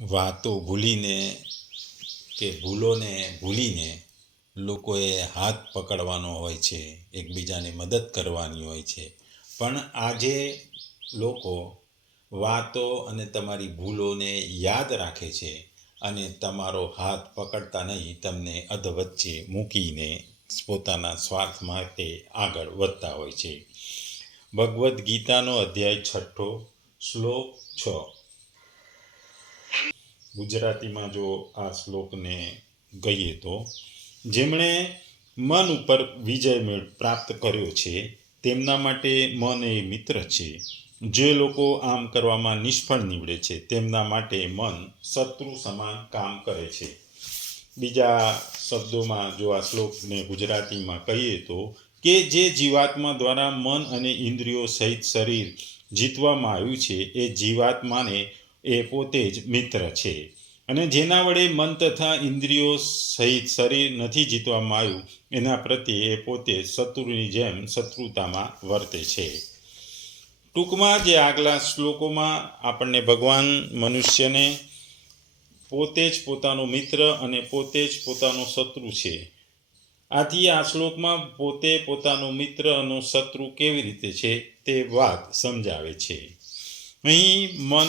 વાતો ભૂલીને કે ભૂલોને ભૂલીને લોકોએ હાથ પકડવાનો હોય છે, એકબીજાને મદદ કરવાની હોય છે. પણ આજે લોકો વાતો અને તમારી ભૂલોને યાદ રાખે છે અને તમારો હાથ પકડતા નહીં, તમને અધવચ્ચે મૂકીને પોતાના સ્વાર્થ માટે આગળ વધતા હોય છે. ભગવદ્ ગીતાનો અધ્યાય છઠ્ઠો શ્લોક છ. ગુજરાતીમાં જો આ શ્લોકને કહીએ તો, જેમણે મન ઉપર વિજય મેળ પ્રાપ્ત કર્યો છે, તેમના માટે મન એ મિત્ર છે. જે લોકો આમ કરવામાં નિષ્ફળ નીવડે છે, તેમના માટે મન શત્રુ સમાન કામ કરે છે. બીજા શબ્દોમાં જો આ શ્લોકને ગુજરાતીમાં કહીએ તો, કે જે જીવાત્મા દ્વારા મન અને ઇન્દ્રિયો સહિત શરીર જીતવામાં આવ્યું છે, એ જીવાત્માને એ પોતે જ મિત્ર છે. અને જેના વડે મન તથા ઇન્દ્રિયો સહિત શરીર નથી જીતવામાં આવ્યું, એના પ્રત્યે એ પોતે શત્રુની જેમ શત્રુતામાં વર્તે છે. ટૂંકમાં જે આગલા શ્લોકોમાં આપણને ભગવાન મનુષ્યને પોતે જ પોતાનો મિત્ર અને પોતે જ પોતાનો શત્રુ છે. આથી આ શ્લોકમાં પોતે પોતાનો મિત્ર અને શત્રુ કેવી રીતે છે તે વાત સમજાવે છે. અહીં મન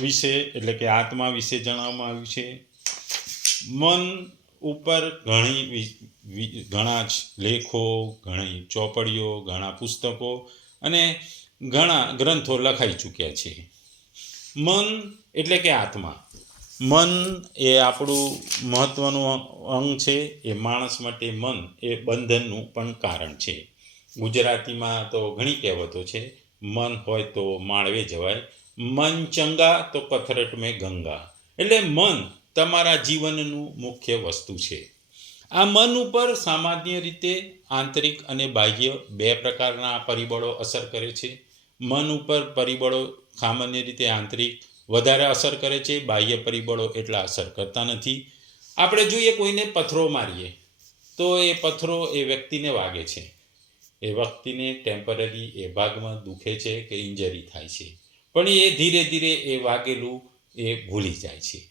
વિશે, એટલે કે આત્મા વિશે જણાવવામાં આવ્યું છે. મન ઉપર ઘણી ઘણા જ લેખો, ઘણી ચોપડીઓ, ઘણા પુસ્તકો અને ઘણા ગ્રંથો લખાઈ ચૂક્યા છે. મન એટલે કે આત્મા. મન એ આપણું મહત્ત્વનું અંગ છે. એ માણસ માટે મન એ બંધનનું પણ કારણ છે. ગુજરાતીમાં તો ઘણી કહેવતો છે. મન હોય તો માળવે જવાય. મન ચંગા તો કથરટ મેં ગંગા. એટલે મન તમારા જીવનનું મુખ્ય વસ્તુ છે. આ મન ઉપર સામાન્ય રીતે આંતરિક અને બાહ્ય બે પ્રકારના પરિબળો અસર કરે છે. મન ઉપર પરિબળો સામાન્ય રીતે આંતરિક વધારે અસર કરે છે. બાહ્ય પરિબળો એટલા અસર કરતા નથી. આપણે જોઈએ કોઈને પથ્થરો મારીએ, તો એ પથ્થરો એ વ્યક્તિને વાગે છે. એ વ્યક્તિને ટેમ્પરરી એ ભાગમાં દુખે છે કે ઇન્જરી થાય છે. પણ એ ધીરે ધીરે એ વાગેલું એ ભૂલી જાય છે.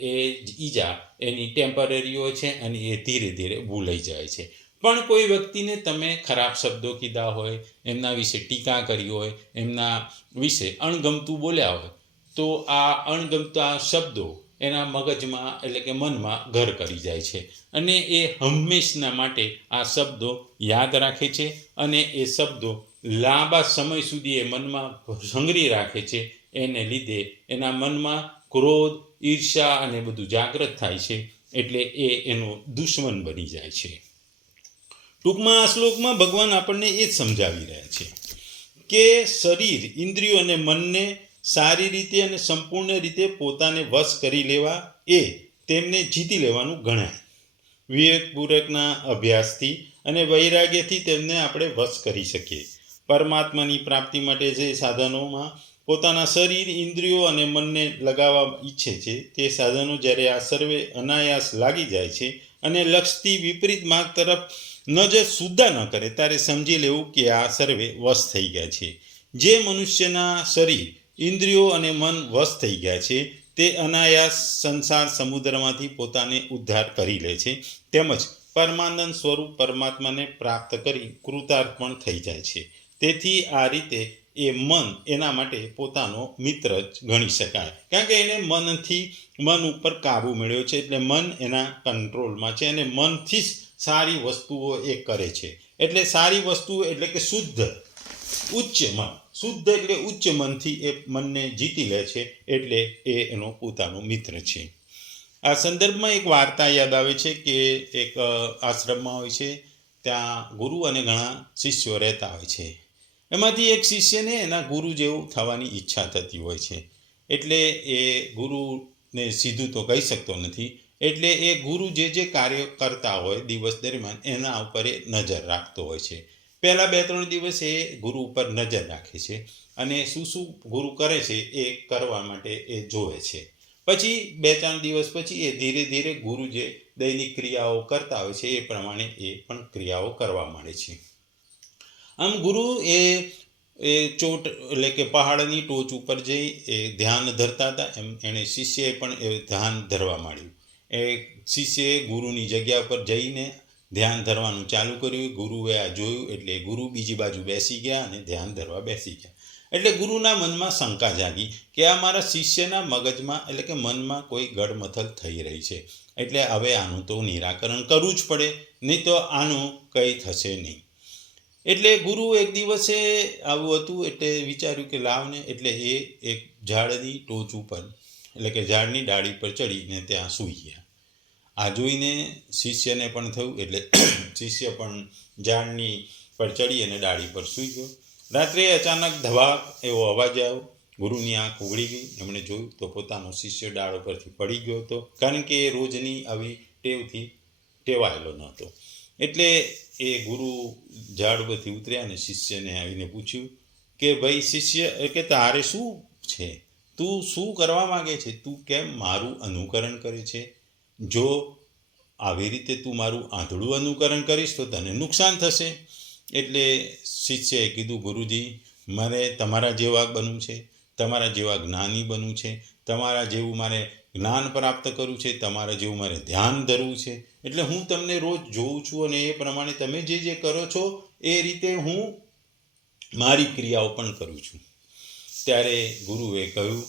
એ ઈજા એની ટેમ્પરરી હોય છે અને એ ધીરે ધીરે ભૂલાઈ જાય છે. પણ કોઈ વ્યક્તિને તમે ખરાબ શબ્દો કીધા હોય, એમના વિશે ટીકા કરી હોય, એમના વિશે અણગમતું બોલ્યા હોય, તો આ અણગમતા શબ્દો એના મગજમાં એટલે કે મનમાં ઘર કરી જાય છે. અને એ હંમેશના માટે આ શબ્દો યાદ રાખે છે અને એ શબ્દો લાંબા સમય સુધી એ મનમાં સંગ્રહી રાખે છે. એને લીધે એના મનમાં ક્રોધ ઈર્ષા અને બધું જાગૃત થાય છે. એટલે એ એનો દુશ્મન બની જાય છે. ટૂંકમાં આ શ્લોકમાં ભગવાન આપણને એ જ સમજાવી રહ્યા છે કે શરીર ઇન્દ્રિયો અને મનને સારી રીતે અને સંપૂર્ણ રીતે પોતાને વશ કરી લેવા એ તેમને જીતી લેવાનું ગણાય. વિવેકપૂર્વકના અભ્યાસથી અને વૈરાગ્યથી તેમને આપણે વશ કરી શકીએ. પરમાત્માની પ્રાપ્તિ માટે જે સાધનોમાં પોતાના શરીર, ઇન્દ્રિયો અને મનને લગાવવા ઈચ્છે છે, તે સાધનો જ્યારે આ સર્વે અનાયાસ લાગી જાય છે અને લક્ષથી વિપરીત માર્ગ તરફ નજર સુદ્ધા ન કરે, ત્યારે સમજી લેવું કે આ સર્વે વશ થઈ ગયા છે. જે મનુષ્યના શરીર, ઇન્દ્રિયો અને મન વશ થઈ ગયા છે, તે અનાયાસ સંસાર સમુદ્રમાંથી પોતાને ઉદ્ધાર કરી લે છે. તેમજ પરમાનંદ સ્વરૂપ પરમાત્માને પ્રાપ્ત કરી કૃતાર્થ પણ થઈ જાય છે. તેથી આ રીતે એ મન એના માટે પોતાનો મિત્ર જ ગણી શકાય. કારણ કે એને મનથી મન ઉપર કાબુ મેળવ્યો છે, એટલે મન એના કંટ્રોલમાં છે અને મનથી જ સારી વસ્તુઓ એ કરે છે. એટલે સારી વસ્તુઓ એટલે કે શુદ્ધ, ઉચ્ચ મન. શુદ્ધ એટલે ઉચ્ચ મનથી એ મનને જીતી લે છે, એટલે એ એનો પોતાનો મિત્ર છે. આ સંદર્ભમાં એક વાર્તા યાદ આવે છે કે એક આશ્રમમાં હોય છે, ત્યાં ગુરુ અને ઘણા શિષ્યો રહેતા હોય છે. એમાંથી એક શિષ્યને એના ગુરુ જેવું થવાની ઈચ્છા થતી હોય છે. એટલે એ ગુરુને સીધું તો કહી શકતો નથી. એટલે એ ગુરુ જે જે કાર્ય કરતા હોય દિવસ દરમિયાન એના ઉપર એ નજર રાખતો હોય છે. પહેલાં બે ત્રણ દિવસ એ ગુરુ ઉપર નજર રાખે છે અને શું શું ગુરુ કરે છે એ કરવા માટે એ જોવે છે. પછી બે ત્રણ દિવસ પછી એ ધીરે ધીરે ગુરુ જે દૈનિક ક્રિયાઓ કરતા હોય છે એ પ્રમાણે એ પણ ક્રિયાઓ કરવા માંડે છે. આમ ગુરુ એ એ ચોટ એટલે કે પહાડની ટોચ ઉપર જઈ એ ધ્યાન ધરતા હતા. એમ એણે શિષ્યએ પણ એ ધ્યાન ધરવા માંડ્યું. એ શિષ્યએ ગુરુની જગ્યા પર જઈને ધ્યાન ધરવાનું ચાલુ કર્યું. ગુરુએ આ જોયું એટલે ગુરુ બીજી બાજુ બેસી ગયા અને ધ્યાન ધરવા બેસી ગયા. એટલે ગુરુના મનમાં શંકા જાગી કે આ મારા શિષ્યના મગજમાં એટલે કે મનમાં કોઈ ગડમથલ થઈ રહી છે. એટલે હવે આનું તો નિરાકરણ કરવું જ પડે. નહીં તો આનું કંઈ થશે નહીં. એટલે ગુરુ એક દિવસે આવું હતું, એટલે વિચાર્યું કે લાવને, એટલે એ એક ઝાડની ટોચ ઉપર, એટલે કે ઝાડની ડાળી પર ચડીને ત્યાં સૂઈ ગયા. આ જોઈને શિષ્યને પણ થયું, એટલે શિષ્ય પણ ઝાડની પર ચડી અને ડાળી પર સૂઈ ગયો. રાત્રે અચાનક ધવાક એવો અવાજ આવ્યો. ગુરુની આંખ ઉગડી ગઈ. એમણે જોયું તો પોતાનો શિષ્ય ડાળો પરથી પડી ગયો હતો. કારણ કે એ રોજની આવી ટેવથી ટેવાયેલો ન હતો એટલે એ ગુરુ ઝાડ પરથી ઉતર્યા અને શિષ્યને આવીને પૂછ્યું કે ભાઈ શિષ્ય કે તારે શું છે? તું શું કરવા માગે છે? તું કેમ મારું અનુકરણ કરે છે? જો આવી રીતે તું મારું આંધળું અનુકરણ કરીશ તો તને નુકસાન થશે. એટલે શિષ્યએ કીધું, ગુરુજી મારે તમારા જેવા બનવું છે, તમારા જેવા જ્ઞાની બનવું છે, તમારા જેવું મારે જ્ઞાન પ્રાપ્ત કરવું છે, તમારા જેવું મારે ધ્યાન ધરવું છે. એટલે હું તમને રોજ જોઉં છું અને એ પ્રમાણે તમે જે જે કરો છો, એ રીતે હું મારી ક્રિયાઓ પણ કરું છું. ત્યારે ગુરુએ કહ્યું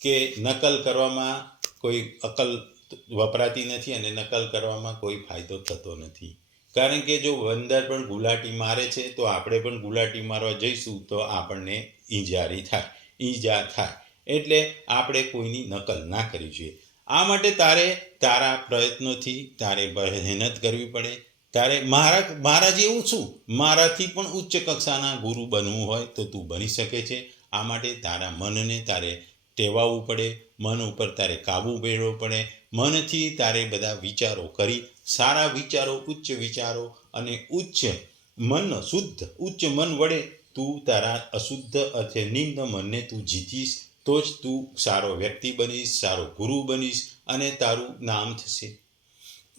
કે નકલ કરવામાં કોઈ અકલ વપરાતી નથી અને નકલ કરવામાં કોઈ ફાયદો થતો નથી. કારણ કે જો વંદર પણ ગુલાટી મારે છે, તો આપણે પણ ગુલાટી મારવા જઈશું, તો આપણને ઈજારી થાય, ઈજા થાય. એટલે આપણે કોઈની નકલ ના કરવી જોઈએ. આ માટે તારે તારા પ્રયત્નોથી તારે મહેનત કરવી પડે. તારે મારા મારા જેવું શું મારાથી પણ ઉચ્ચ કક્ષાના ગુરુ બનવું હોય તો તું બની શકે છે. આ માટે તારા મનને તારે ટેવાવવું પડે, મન ઉપર તારે કાબૂ મેળવવો પડે. મનથી તારે બધા વિચારો કરી, સારા વિચારો, ઉચ્ચ વિચારો અને ઉચ્ચ મન શુદ્ધ, ઉચ્ચ મન વડે તું તારા અશુદ્ધ અથવા નિમ્ન મનને તું જીતીશ. તો જ તું સારો વ્યક્તિ બનીશ, સારો ગુરુ બનીશ અને તારું નામ થશે.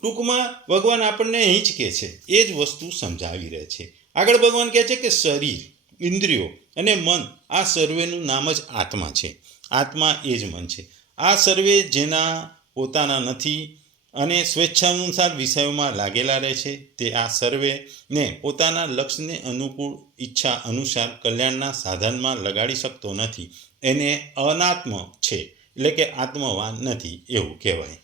ટૂંકમાં ભગવાન આપણને અહીં જ કહે છે, એ જ વસ્તુ સમજાવી રહે છે. આગળ ભગવાન કહે છે કે શરીર, ઇન્દ્રિયો અને મન આ સર્વેનું નામ જ આત્મા છે. આત્મા એ જ મન છે. આ સર્વે જેના પોતાના નથી અને સ્વેચ્છાનુસાર વિષયોમાં લાગેલા રહે છે, તે આ સર્વેને પોતાના લક્ષ્યને અનુકૂળ ઈચ્છા અનુસાર કલ્યાણના સાધનમાં લગાડી શકતો નથી. એને અનાત્મ છે. એટલે કે આત્મવાન નથી એવું કહેવાય.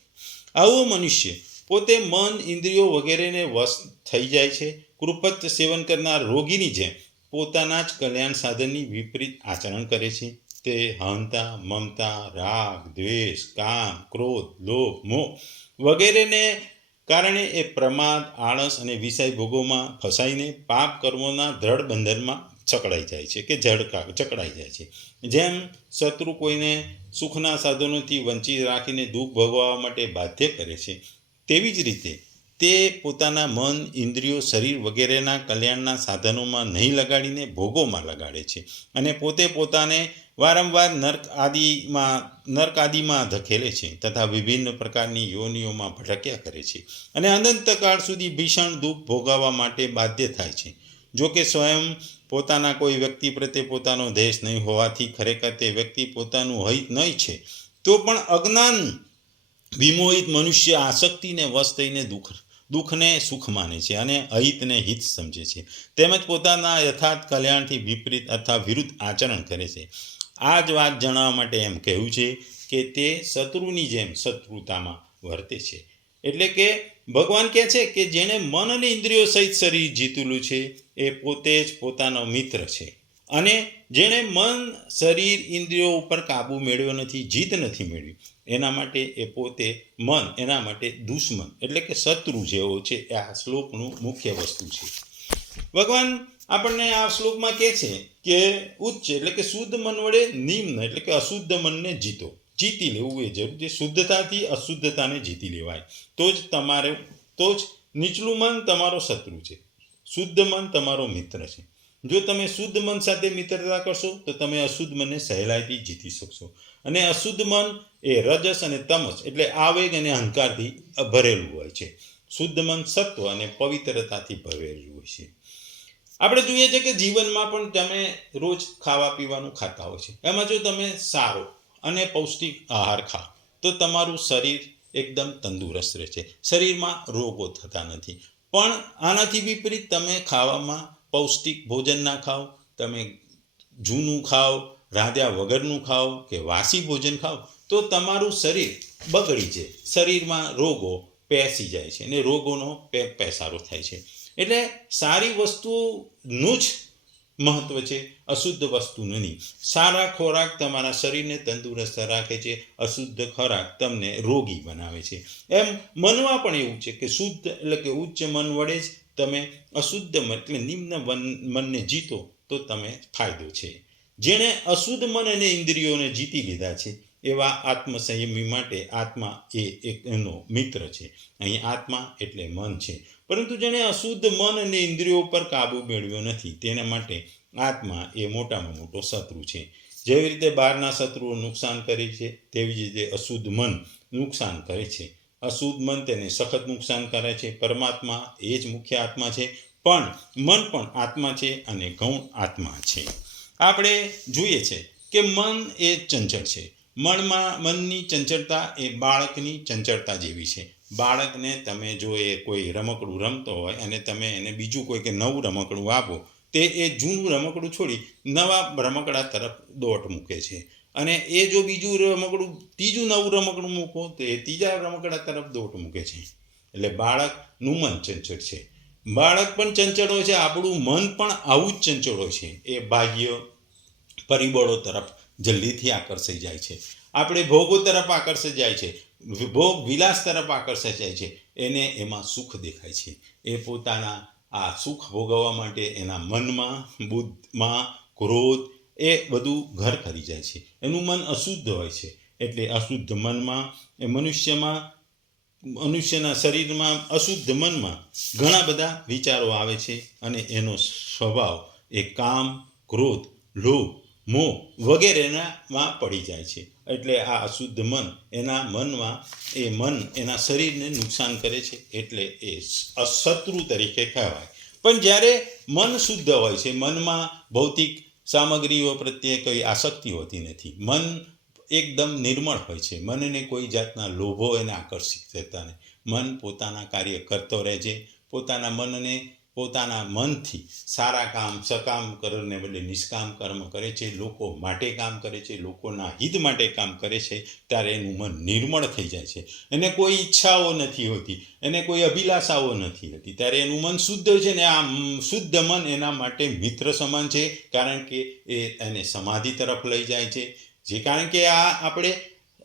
આવો મનુષ્ય પોતે મન, ઇન્દ્રિયો વગેરેને વશ થઈ જાય છે. કૃપત સેવન કરનાર રોગીની જેમ પોતાના જ કલ્યાણ સાધનની વિપરીત આચરણ કરે છે. તે હંતા, મમતા, રાગ, દ્વેષ, કામ, ક્રોધ, લોભ, મોહ વગેરેને કારણે એ પ્રમાદ, આળસ અને વિષય ભોગોમાં ફસાઈને પાપ કર્મોના દ્રઢ બંધનમાં ચકડાઈ જાય છે કે ઝડકા ચકડાઈ જાય છે. જેમ શત્રુ કોઈને સુખના સાધનોથી વંચિત રાખીને દુઃખ ભોગવવા માટે બાધ્ય કરે છે, તેવી જ રીતે તે પોતાના મન, ઇન્દ્રિયો, શરીર વગેરેના કલ્યાણના સાધનોમાં નહીં લગાડીને ભોગોમાં લગાડે છે અને પોતે પોતાને વારંવાર નર્ક આદિમાં નર્ક આદિમાં ધકેલે છે તથા વિભિન્ન પ્રકારની યોનિઓમાં ભટક્યા કરે છે અને અનંતકાળ સુધી ભીષણ દુઃખ ભોગાવવા માટે બાધ્ય થાય છે. જો કે સ્વયં પોતાના કોઈ વ્યક્તિ પ્રત્યે પોતાનો દેશ નહીં હોવાથી ખરેખર તે વ્યક્તિ પોતાનું હિત નહીં છે. તો પણ અજ્ઞાન વિમોહિત મનુષ્ય આસક્તિને વશ થઈને દુઃખ, દુઃખને સુખ માને છે અને અહિતને હિત સમજે છે. તેમજ પોતાના યથાર્થ કલ્યાણથી વિપરીત અથવા વિરુદ્ધ આચરણ કરે છે. આ જ વાત જણાવવા માટે એમ કહેવું છે કે તે શત્રુની જેમ શત્રુતામાં વર્તે છે. એટલે કે ભગવાન કહે છે કે જેણે મન અને ઇન્દ્રિયો સહિત શરીર જીતેલું છે, એ પોતે જ પોતાનો મિત્ર છે. અને જેણે મન, શરીર, ઇન્દ્રિયો ઉપર કાબુ મેળવ્યો નથી જીત નથી મેળવી, એના માટે એ પોતે મન, એના માટે દુશ્મન, એટલે કે શત્રુ જેવો છે, એ આ શ્લોકનું મુખ્ય વસ્તુ છે. ભગવાન આપણને આ શ્લોકમાં કહે છે કે ઉચ્ચ, એટલે કે શુદ્ધ મન વડે નિમ્ન, એટલે કે અશુદ્ધ મનને જીતો. જીતી લેવું એ જરૂર. છે શુદ્ધતાથી અશુદ્ધતાને જીતી લેવાય. તો જ તમારે, તો જ નીચલું મન તમારો શત્રુ છે. શુદ્ધ મન તમારો મિત્ર છે. જો તમે શુદ્ધ મન સાથે મિત્રતા કરશો, તો તમે અશુદ્ધ મનને સહેલાઈથી જીતી શકશો. અને અશુદ્ધ મન એ રજસ અને તમસ, એટલે આવેગ અને અહંકારથી ભરેલું હોય છે. શુદ્ધ મન સત્વ અને પવિત્રતાથી ભરેલું હોય છે. આપણે જોઈએ છે કે જીવનમાં પણ તમે રોજ ખાવા પીવાનું ખાતા હોય છે. એમાં જો તમે સારો અને પૌષ્ટિક આહાર ખાઓ તો તમારું શરીર એકદમ તંદુરસ્ત રહે છે શરીરમાં રોગો થતા નથી. પણ આનાથી વિપરીત તમે ખાવામાં પૌષ્ટિક ભોજન ના ખાઓ, તમે જૂનું ખાઓ, રાંધ્યા વગરનું ખાઓ કે વાસી ભોજન ખાઓ, તો તમારું શરીર બગડી જાય. શરીરમાં રોગો પેસી જાય છે અને રોગોનો પે, પેસારો થાય છે. એટલે સારી વસ્તુનું જ મહત્વ છે, અશુદ્ધ વસ્તુનું નહીં. સારા ખોરાક તમારા શરીરને તંદુરસ્ત રાખે છે, અશુદ્ધ ખોરાક તમને રોગી બનાવે છે. એમ મનમાં પણ એવું છે કે શુદ્ધ એટલે કે ઉચ્ચ મન વડે જ તમે અશુદ્ધ મન એટલે નિમ્ન મન મનને જીતો તો તમે ફાયદો છે. જેણે અશુદ્ધ મન અને ઇન્દ્રિયોને જીતી લીધા છે, એવા આત્મસંયમી માટે આત્મા એ એક એનો મિત્ર છે. અહીં આત્મા એટલે મન છે. પરંતુ જેણે અશુદ્ધ મન અને ઇન્દ્રિયો પર કાબુ મેળવ્યો નથી, તેના માટે આત્મા એ મોટામાં મોટો શત્રુ છે. જેવી રીતે બહારના શત્રુઓ નુકસાન કરે છે, તેવી જ રીતે અશુદ્ધ મન નુકસાન કરે છે. અશુદ્ધ મન તેને સખત નુકસાન કરે છે. પરમાત્મા એ જ મુખ્ય આત્મા છે, પણ મન પણ આત્મા છે અને ગૌણ આત્મા છે. આપણે જોઈએ છે કે મન એ ચંચળ છે. મનમાં મનની ચંચળતા એ બાળકની ચંચળતા જેવી છે. બાળકને તમે જો એ કોઈ રમકડું રમતો હોય અને તમે એને બીજું કોઈ કે નવું રમકડું આપો, તે એ જૂનું રમકડું છોડી નવા રમકડા તરફ દોટ મૂકે છે. અને એ જો બીજું રમકડું, ત્રીજું નવું રમકડું મૂકો, તો એ ત્રીજા રમકડા તરફ દોટ મૂકે છે. એટલે બાળકનું મન ચંચળ છે. બાળક પણ ચંચળ હોય છે, આપણું મન પણ આવું જ ચંચળ હોય છે. એ બાહ્ય પરિબળો તરફ જલ્દીથી આકર્ષાઈ જાય છે. આપણે ભોગો તરફ આકર્ષાઈ જાય છે. ભોગ વિલાસ તરફ આકર્ષાઈ જાય છે. એને એમાં સુખ દેખાય છે. એ પોતાના આ સુખ ભોગવવા માટે એના મનમાં, બુદ્ધમાં, ક્રોધ, એ બધું ઘર કરી જાય છે. એનું મન અશુદ્ધ હોય છે. એટલે અશુદ્ધ મનમાં, એ મનુષ્યમાં, મનુષ્યના શરીરમાં અશુદ્ધ મનમાં ઘણા બધા વિચારો આવે છે અને એનો સ્વભાવ એ કામ, ક્રોધ, લોભ મોહ વગેરેનામાં પડી જાય છે. એટલે આ અશુદ્ધ મન, એના મનમાં, એ મન એના શરીરને નુકસાન કરે છે એટલે એ અશત્રુ તરીકે કહેવાય. પણ જ્યારે મન શુદ્ધ હોય છે, મનમાં ભૌતિક સામગ્રીઓ પ્રત્યે કોઈ આસક્તિ હોતી નથી, મન એકદમ નિર્મળ હોય છે, મનને કોઈ જાતના લોભો એને આકર્ષિત થતા નહીં. મન પોતાના કાર્ય કરતો રહે છે, પોતાના મનને પોતાના મનથી સારા કામ, સકામ કરને બદલે નિષ્કામ કર્મ કરે છે, લોકો માટે કામ કરે છે, લોકોના હિત માટે કામ કરે છે, ત્યારે એનું મન નિર્મળ થઈ જાય છે. એને કોઈ ઈચ્છાઓ નથી હોતી, એને કોઈ અભિલાષાઓ નથી હોતી, ત્યારે એનું મન શુદ્ધ છે ને આ શુદ્ધ મન એના માટે મિત્ર સમાન છે, કારણ કે એ એને સમાધિ તરફ લઈ જાય છે. જે કારણ કે આ આપણે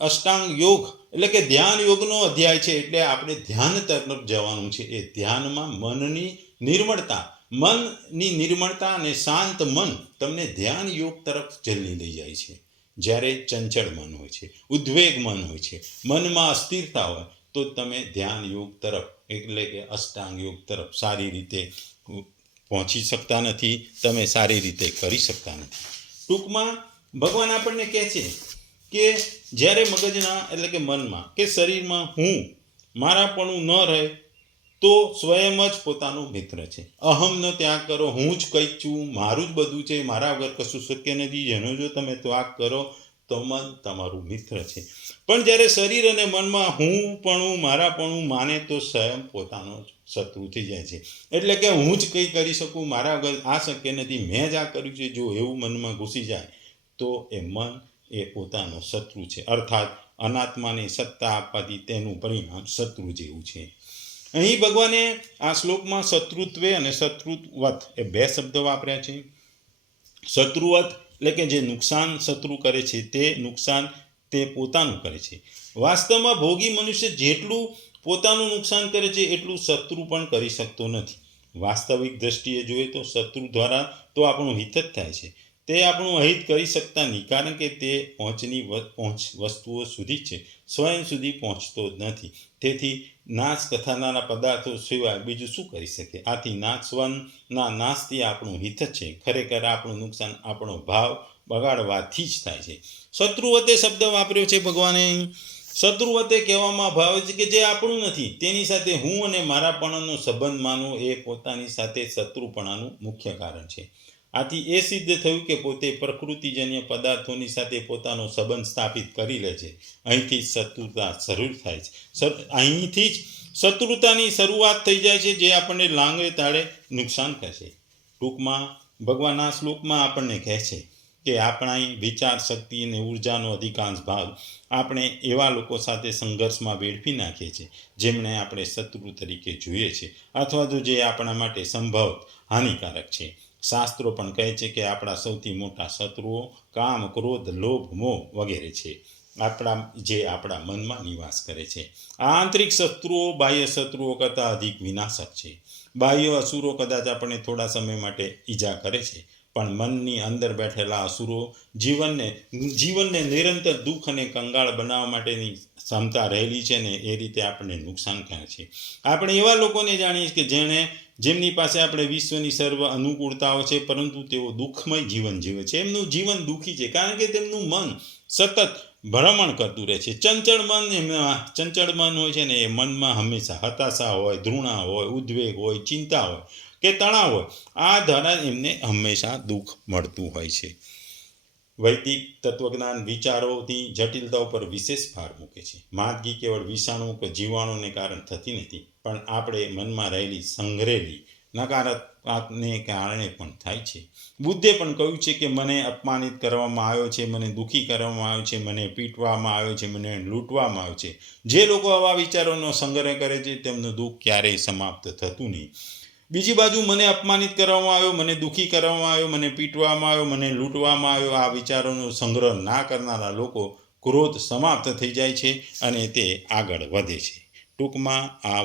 અષ્ટાંગ યોગ એટલે કે ધ્યાન યોગનો અધ્યાય છે, એટલે આપણે ધ્યાન તરફ જવાનું છે. એ ધ્યાનમાં મનની નિર્મળતા. મનની નિર્મળતા અને શાંત મન તમને ધ્યાન યોગ તરફ જલ્દી લઈ જાય છે. જ્યારે ચંચળ મન હોય છે, ઉદ્વેગ મન હોય છે, મનમાં અસ્થિરતા હોય, તો તમે ધ્યાન યોગ તરફ, એટલે કે અષ્ટાંગ યોગ તરફ સારી રીતે પહોંચી શકતા નથી, તમે સારી રીતે કરી શકતા નથી. ટૂંકમાં, ભગવાન આપણને કહે છે કે જ્યારે મગજના, એટલે કે મનમાં, કે શરીરમાં હું, મારાપણું ન રહે તો સ્વયં જ પોતાનો મિત્ર છે. અહમનો ત્યાગ કરો, હું જ કંઈક છું, મારું જ બધું છે, મારા વગર કશું શક્ય નથી. જેનો જો તમે ત્યાગ કરો તો મન તમારું મિત્ર છે. પણ જ્યારે શરીર અને મનમાં હું પણ મારાપણું માને તો સ્વયં પોતાનો જ શત્રુ થઈ જાય છે. એટલે કે હું જ કંઈ કરી શકું, મારા વગર આ શક્ય નથી. મેં જ આ કર્યું છે. જો એવું મનમાં ઘૂસી જાય, તો એ મન એ પોતાનો શત્રુ છે. અર્થાત અનાત્માને સત્તા આપવાથી તેનું પરિણામ શત્રુ જેવું છે. અહીં ભગવાને આ શ્લોકમાં શત્રુત્વે અને શત્રુવત એ બે શબ્દો વાપર્યા છે. શત્રુવત એટલે કે જે નુકસાન શત્રુ કરે છે તે નુકસાન તે પોતાનું કરે છે. વાસ્તવમાં ભોગી મનુષ્ય જેટલું પોતાનું નુકસાન કરે છે એટલું શત્રુ પણ કરી શકતો નથી. વાસ્તવિક દ્રષ્ટિએ જોઈએ તો શત્રુ દ્વારા તો આપણું હિત જ થાય છે. તે આપણું અહિત કરી શકતા નહીં કારણ કે તે પહોંચની પહોંચ વસ્તુઓ સુધી છે. સ્વયં સુધી પહોંચતો નથી. તેથી નાશ કથાના પદાર્થો સિવાય બીજું શું કરી શકે આથી નાશ સ્વનના નાશથી આપણું હિત છે. ખરેખર આપણું નુકસાન, આપણો ભાવ બગાડવાથી જ થાય છે. શત્રુવતે શબ્દ વાપર્યો છે ભગવાને. શત્રુવતે કહેવામાં ભાવે છે કે જે આપણું નથી, તેની સાથે હું અને મારાપણાનો સંબંધ માનવો એ પોતાની સાથે શત્રુપણાનું મુખ્ય કારણ છે. આથી એ સિદ્ધ થયું કે પોતે પ્રકૃતિજન્ય પદાર્થોની સાથે પોતાનો સંબંધ સ્થાપિત કરી લે છે. અહીંથી શત્રુતા શરૂ થાય છે. અહીંથી જ શત્રુતાની શરૂઆત થઈ જાય છે, જે આપણને લાંગરે તાળે નુકસાન થશે ટૂંકમાં ભગવાન આ શ્લોકમાં આપણને કહે છે કે આપણા વિચાર શક્તિ અને ઉર્જાનો અધિકાંશ ભાગ આપણે એવા લોકો સાથે સંઘર્ષમાં વેડફી નાખીએ છીએ જેમણે આપણે શત્રુ તરીકે જોઈએ છે અથવા તો જે આપણા માટે સંભવ હાનિકારક છે. શાસ્ત્રો પણ કહે છે કે આપણા સૌથી મોટા શત્રુઓ કામ, ક્રોધ, લોભ, મોહ વગેરે છે. આપણા, જે આપણા મનમાં નિવાસ કરે છે. આ આંતરિક શત્રુઓ બાહ્ય શત્રુઓ કરતાં અધિક વિનાશક છે. બાહ્ય અસુરો કદાચ આપણને થોડા સમય માટે ઈજા કરે છે, પણ મનની અંદર બેઠેલા અસુરો જીવનને જીવનને નિરંતર દુઃખ અને કંગાળ બનાવવા માટેની ક્ષમતા રહેલી છે ને એ રીતે આપણને નુકસાન કરે છે. આપણે એવા લોકોને જાણીએ કે જેણે, જેમની પાસે આપણે વિશ્વની સર્વ અનુકૂળતાઓ છે, પરંતુ તેઓ દુઃખમય જીવન જીવે છે. એમનું જીવન દુઃખી છે, કારણ કે તેમનું મન સતત ભ્રમણ કરતું રહે છે. ચંચળ મન એમના, ચંચળ મન હોય છે ને એ મનમાં હંમેશા હતાશા હોય, ધૃણા હોય, ઉદ્વેગ હોય, ચિંતા હોય કે તણાવ હોય. આ દ્વારા એમને હંમેશા દુઃખ મળતું હોય છે. વૈદિક તત્વજ્ઞાન વિચારોની જટિલતા ઉપર વિશેષ ભાર મૂકે છે. માંદગી કેવળ વિષાણુ કે જીવાણુને કારણ થતી નથી, પણ આપણે મનમાં રહેલી સંગ્રહેલી નકારાત્મકને કારણે પણ થાય છે. બુદ્ધે પણ કહ્યું છે કે મને અપમાનિત કરવામાં આવ્યો છે, મને દુઃખી કરવામાં આવ્યો છે, મને પીટવામાં આવ્યો છે, મને લૂંટવામાં આવ્યો છે. જે લોકો આવા વિચારોનો સંગ્રહ કરે છે, તેમનું દુઃખ ક્યારેય સમાપ્ત થતું નહીં. બીજી બાજુ મને અપમાનિત કરવામાં આવ્યો, મને દુઃખી કરવામાં આવ્યો, મને પીટવામાં આવ્યો, મને લૂંટવામાં આવ્યો. આ વિચારોનો સંગ્રહ ના કરનારા લોકો ક્રોધ સમાપ્ત થઈ જાય છે અને તે આગળ વધે છે. ટૂંકમાં આ